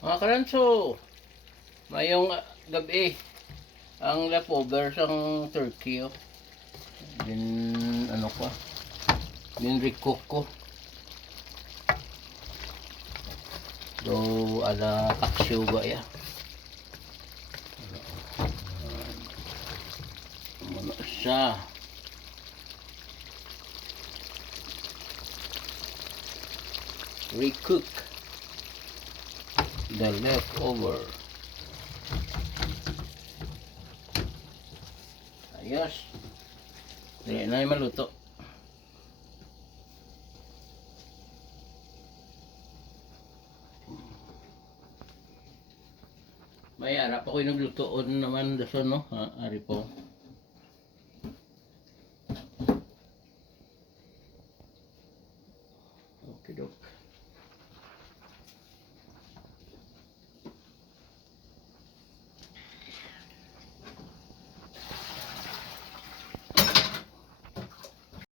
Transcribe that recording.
Mga karanso, mayong gabi ang leftover sang turkey oh. Din ano ko, din recook ko. Do ada paksiw ba ya? Ano siya? Recook the leftover. Ayos. Dili na yung maluto. May harap ako yung naglutoon naman dason no. Ha, ari po.